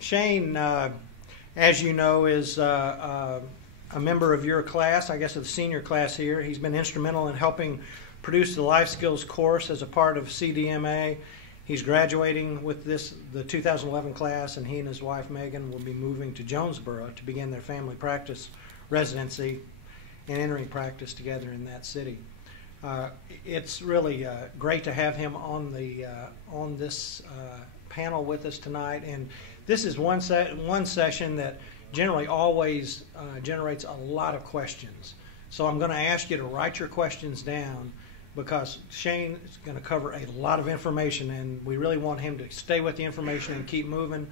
Shane, as you know, is a member of your class, I guess of the senior class here. He's been instrumental in helping produce the life skills course as a part of CDMA. He's graduating with the 2011 class, and he and his wife Megan will be moving to Jonesboro to begin their family practice residency and entering practice together in that city. It's really great to have him on this panel with us tonight, and this is one session that generally always generates a lot of questions. So I'm going to ask you to write your questions down, because Shane is going to cover a lot of information, and we really want him to stay with the information and keep moving.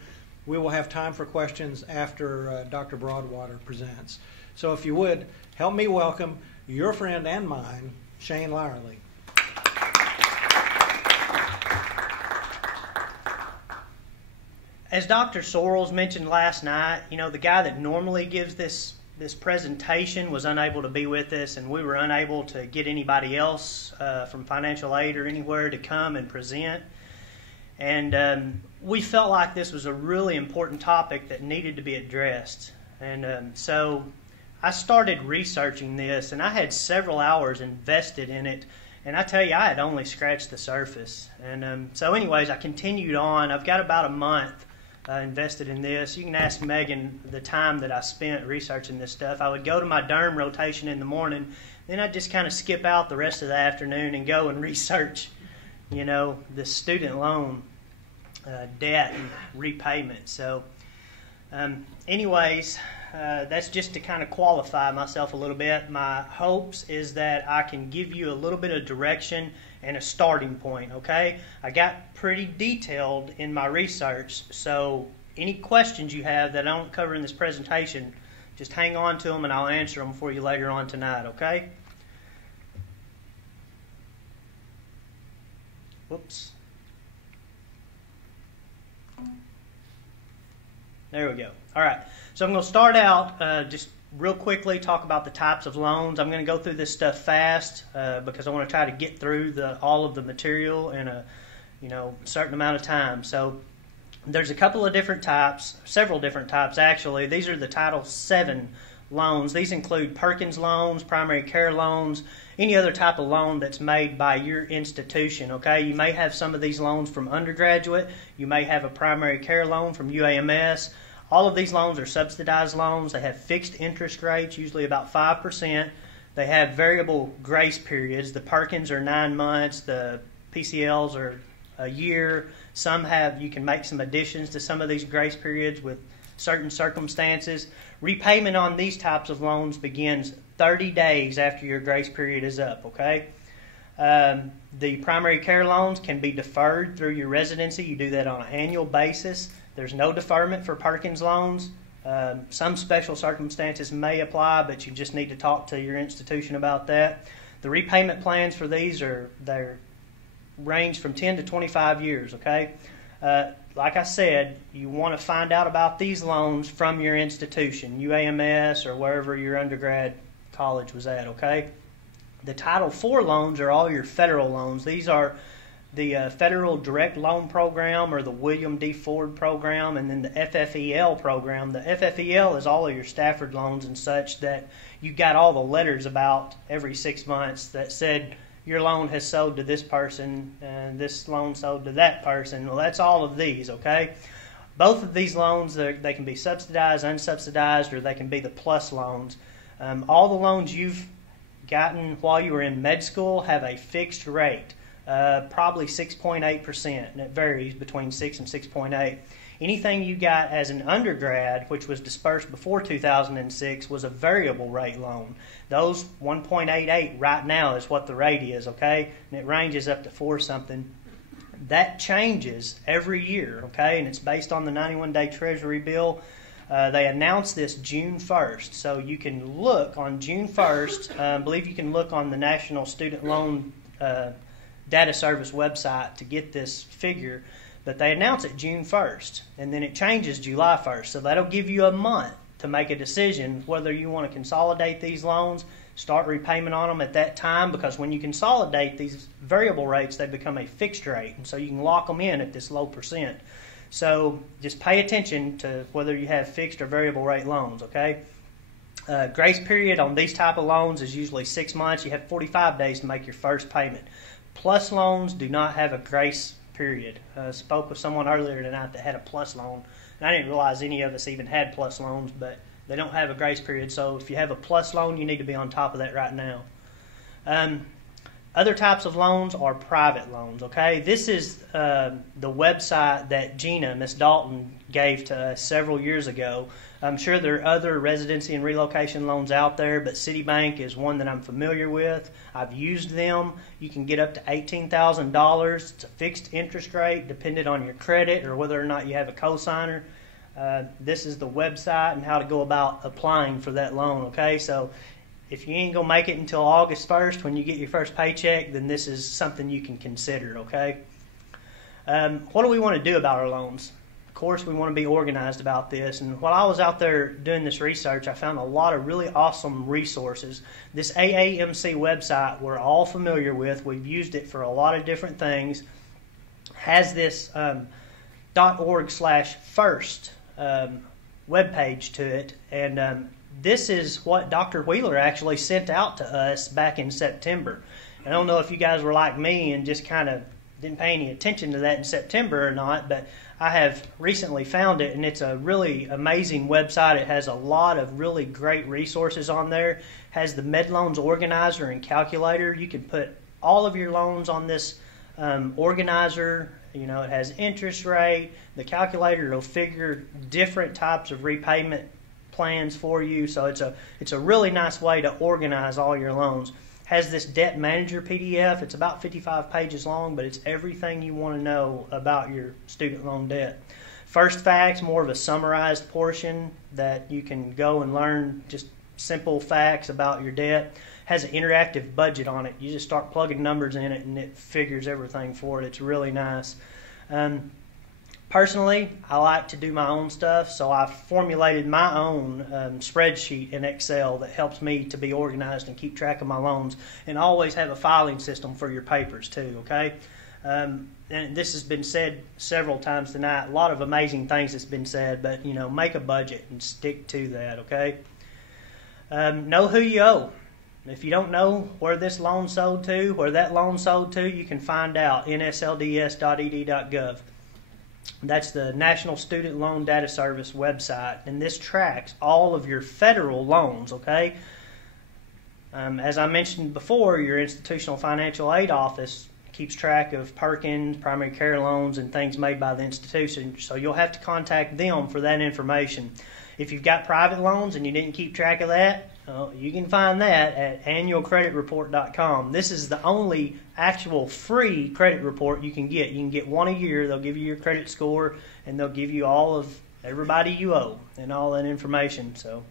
We will have time for questions after Dr. Broadwater presents. So if you would, help me welcome your friend and mine, Shane Lyerly. As Dr. Sorrells mentioned last night, you know, the guy that normally gives this presentation was unable to be with us, and we were unable to get anybody else from financial aid or anywhere to come and present. And we felt like this was a really important topic that needed to be addressed. And so I started researching this, and I had several hours invested in it. And I tell you, I had only scratched the surface. And so anyways, I continued on. I've got about a month invested in this. You can ask Megan the time that I spent researching this stuff. I would go to my derm rotation in the morning, then I'd just kind of skip out the rest of the afternoon and go and research, you know, the student loan debt and repayment. So anyways, that's just to kind of qualify myself a little bit. My hopes is that I can give you a little bit of direction and a starting point, okay? I got pretty detailed in my research, so any questions you have that I don't cover in this presentation, just hang on to them and I'll answer them for you later on tonight, okay? Whoops. There we go. All right, so I'm going to start out just real quickly, talk about the types of loans. I'm going to go through this stuff fast because I want to try to get through all of the material in a certain amount of time. So there's a couple of different types, several different types actually. These are the Title VII loans. These include Perkins loans, primary care loans, any other type of loan that's made by your institution, okay? You may have some of these loans from undergraduate. You may have a primary care loan from UAMS. All of these loans are subsidized loans. They have fixed interest rates, usually about 5%. They have variable grace periods. The Perkins are 9 months. The PCLs are a year. Some have, you can make some additions to some of these grace periods with certain circumstances. Repayment on these types of loans begins 30 days after your grace period is up, okay? The primary care loans can be deferred through your residency. You do that on an annual basis. There's no deferment for Perkins loans. Some special circumstances may apply, but you just need to talk to your institution about that. The repayment plans for these they range from 10 to 25 years, okay? Like I said, you want to find out about these loans from your institution, UAMS or wherever your undergrad college was at, okay? The Title IV loans are all your federal loans. These are the Federal Direct Loan Program or the William D. Ford Program, and then the FFEL program. The FFEL is all of your Stafford loans and such that you got all the letters about every 6 months that said your loan has sold to this person and this loan sold to that person. Well, that's all of these, okay? Both of these loans, they can be subsidized, unsubsidized, or they can be the plus loans. All the loans you've gotten while you were in med school have a fixed rate. Probably 6.8%, and it varies between 6 and 6.8. Anything you got as an undergrad, which was dispersed before 2006, was a variable rate loan. Those 1.88 right now is what the rate is, okay? And it ranges up to 4 something. That changes every year, okay? And it's based on the 91-day Treasury bill. They announced this June 1st, so you can look on June 1st. I believe you can look on the National Student Loan Data Service website to get this figure, but they announce it June 1st, and then it changes July 1st, so that'll give you a month to make a decision whether you want to consolidate these loans, start repayment on them at that time, because when you consolidate these variable rates, they become a fixed rate, and so you can lock them in at this low percent. So just pay attention to whether you have fixed or variable rate loans, okay? Grace period on these type of loans is usually 6 months. You have 45 days to make your first payment. Plus loans do not have a grace period. Spoke with someone earlier tonight that had a plus loan, and I didn't realize any of us even had plus loans, but they don't have a grace period. So if you have a plus loan, you need to be on top of that right now. Other types of loans are private loans, okay? This is the website that Gina, Miss Dalton, gave to us several years ago. I'm sure there are other residency and relocation loans out there, but Citibank is one that I'm familiar with. I've used them. You can get up to $18,000. It's a fixed interest rate depending on your credit or whether or not you have a cosigner. This is the website and how to go about applying for that loan, okay? So if you ain't going to make it until August 1st when you get your first paycheck, then this is something you can consider, okay? What do we want to do about our loans? Of course, we want to be organized about this. And while I was out there doing this research, I found a lot of really awesome resources. This AAMC website we're all familiar with. We've used it for a lot of different things. Has this .org/first webpage to it. And this is what Dr. Wheeler actually sent out to us back in September. I don't know if you guys were like me and just kind of didn't pay any attention to that in September or not, but I have recently found it, and it's a really amazing website. It has a lot of really great resources on there. It has the MedLoans organizer and calculator. You can put all of your loans on this organizer. You know, it has interest rate. The calculator will figure different types of repayment plans for you. So it's a really nice way to organize all your loans. Has this debt manager PDF. It's about 55 pages long, but it's everything you want to know about your student loan debt. First Facts, more of a summarized portion that you can go and learn just simple facts about your debt. Has an interactive budget on it. You just start plugging numbers in it and it figures everything for it. It's really nice. Personally, I like to do my own stuff, so I've formulated my own spreadsheet in Excel that helps me to be organized and keep track of my loans, and always have a filing system for your papers too, okay? And this has been said several times tonight. A lot of amazing things that's been said, but, you know, make a budget and stick to that, okay? Know who you owe. If you don't know where this loan sold to, where that loan sold to, you can find out, nslds.ed.gov. That's the National Student Loan Data Service website, and this tracks all of your federal loans, okay? As I mentioned before, your institutional financial aid office keeps track of Perkins, primary care loans, and things made by the institution, so you'll have to contact them for that information. If you've got private loans and you didn't keep track of that, you can find that at annualcreditreport.com. This is the only actual free credit report you can get. You can get one a year. They'll give you your credit score, and they'll give you all of everybody you owe and all that information. So,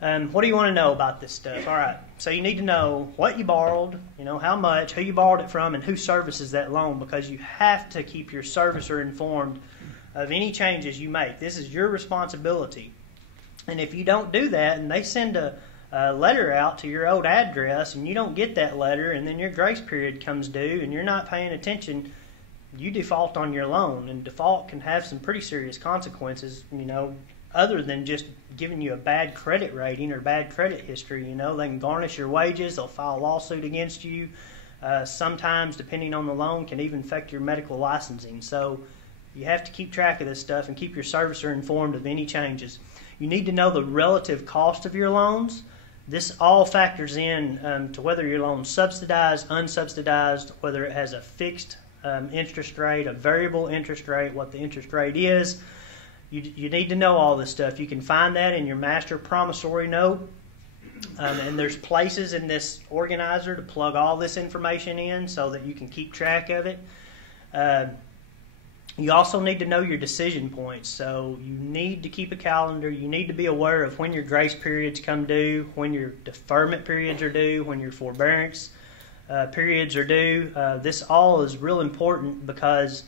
what do you want to know about this stuff? All right. So you need to know what you borrowed, you know, how much, who you borrowed it from, and who services that loan, because you have to keep your servicer informed of any changes you make. This is your responsibility. And if you don't do that, and they send a letter out to your old address, and you don't get that letter, and then your grace period comes due, and you're not paying attention, you default on your loan. And default can have some pretty serious consequences, you know, other than just giving you a bad credit rating or bad credit history. You know, they can garnish your wages, they'll file a lawsuit against you. Sometimes, depending on the loan, can even affect your medical licensing. So you have to keep track of this stuff and keep your servicer informed of any changes. You need to know the relative cost of your loans. This all factors in to whether your loan's subsidized, unsubsidized, whether it has a fixed interest rate, a variable interest rate, what the interest rate is. You need to know all this stuff. You can find that in your master promissory note. And there's places in this organizer to plug all this information in so that you can keep track of it. You also need to know your decision points. So you need to keep a calendar. You need to be aware of when your grace periods come due, when your deferment periods are due, when your forbearance periods are due. This all is real important because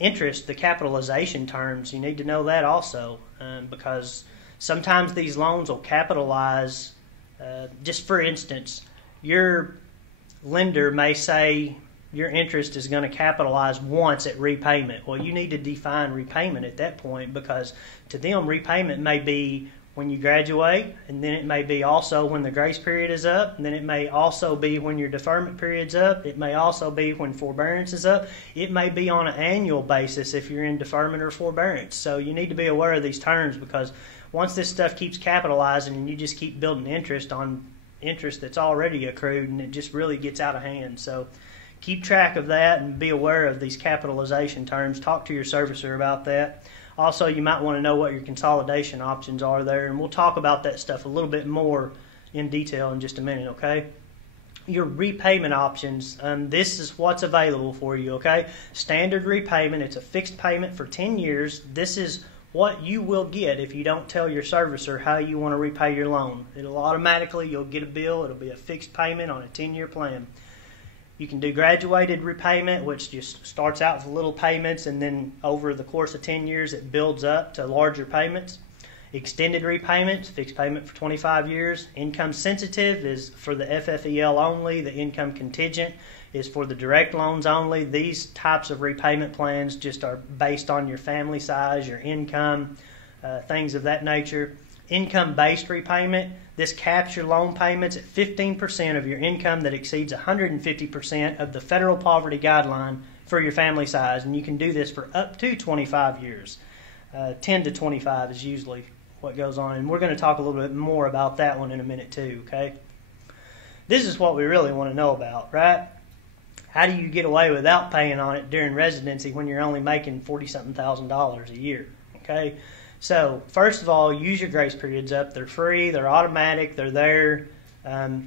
interest, the capitalization terms, you need to know that also because sometimes these loans will capitalize. Just for instance, your lender may say your interest is going to capitalize once at repayment. Well, you need to define repayment at that point, because to them, repayment may be when you graduate, and then it may be also when the grace period is up, and then it may also be when your deferment period's up. It may also be when forbearance is up. It may be on an annual basis if you're in deferment or forbearance. So you need to be aware of these terms, because once this stuff keeps capitalizing and you just keep building interest on interest that's already accrued, and it just really gets out of hand. So keep track of that and be aware of these capitalization terms. Talk to your servicer about that. Also, you might want to know what your consolidation options are there, and we'll talk about that stuff a little bit more in detail in just a minute, okay? Your repayment options, this is what's available for you, okay? Standard repayment, it's a fixed payment for 10 years. This is what you will get if you don't tell your servicer how you want to repay your loan. It'll automatically, you'll get a bill. It'll be a fixed payment on a 10-year plan. You can do graduated repayment, which just starts out with little payments, and then over the course of 10 years it builds up to larger payments. Extended repayment, fixed payment for 25 years. Income sensitive is for the FFEL only. The income contingent is for the direct loans only. These types of repayment plans just are based on your family size, your income, things of that nature. Income-based repayment, this caps your loan payments at 15% of your income that exceeds 150% of the federal poverty guideline for your family size, and you can do this for up to 25 years. 10 to 25 is usually what goes on, and we're going to talk a little bit more about that one in a minute too, okay? This is what we really want to know about, right? How do you get away without paying on it during residency when you're only making $40-something thousand a year, okay? So, first of all, use your grace periods up. They're free, they're automatic, they're there,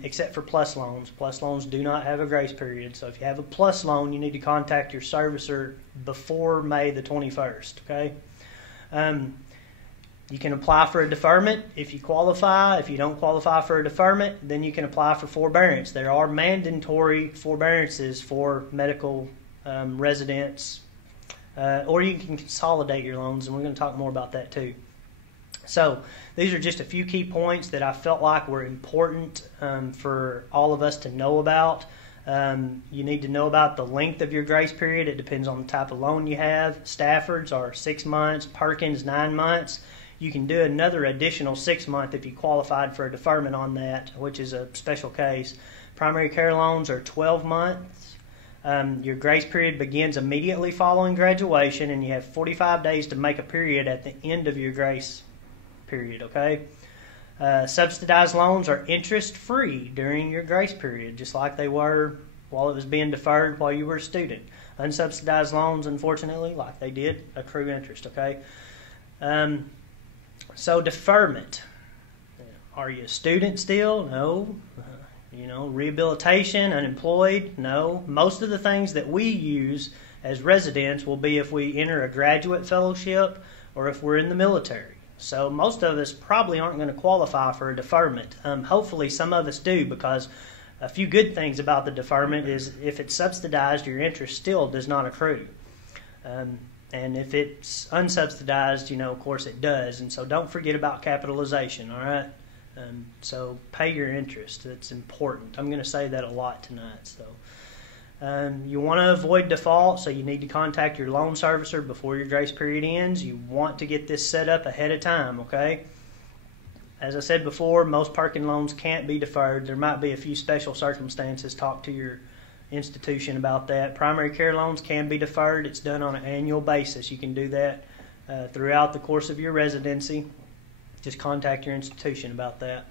except for plus loans. Plus loans do not have a grace period. So if you have a plus loan, you need to contact your servicer before May the 21st, okay? You can apply for a deferment if you qualify. If you don't qualify for a deferment, then you can apply for forbearance. There are mandatory forbearances for medical residents, or you can consolidate your loans, and we're going to talk more about that too. So these are just a few key points that I felt like were important for all of us to know about. You need to know about the length of your grace period. It depends on the type of loan you have. Stafford's are 6 months, Perkins 9 months. You can do another additional 6 months if you qualified for a deferment on that, which is a special case. Primary care loans are 12 months. Your grace period begins immediately following graduation, and you have 45 days to make a period at the end of your grace period, okay? Subsidized loans are interest-free during your grace period, just like they were while it was being deferred while you were a student. Unsubsidized loans, unfortunately, like they did, accrue interest, okay? So deferment. Are you a student still? No. Rehabilitation, unemployed? No. Most of the things that we use as residents will be if we enter a graduate fellowship or if we're in the military. So most of us probably aren't going to qualify for a deferment. Hopefully some of us do, because a few good things about the deferment is if it's subsidized, your interest still does not accrue. And if it's unsubsidized, of course it does. And so don't forget about capitalization, all right? So pay your interest. It's important. I'm going to say that a lot tonight. So you want to avoid default, so you need to contact your loan servicer before your grace period ends. You want to get this set up ahead of time, okay? As I said before, most Perkin loans can't be deferred. There might be a few special circumstances. Talk to your institution about that. Primary care loans can be deferred. It's done on an annual basis. You can do that throughout the course of your residency. Just contact your institution about that.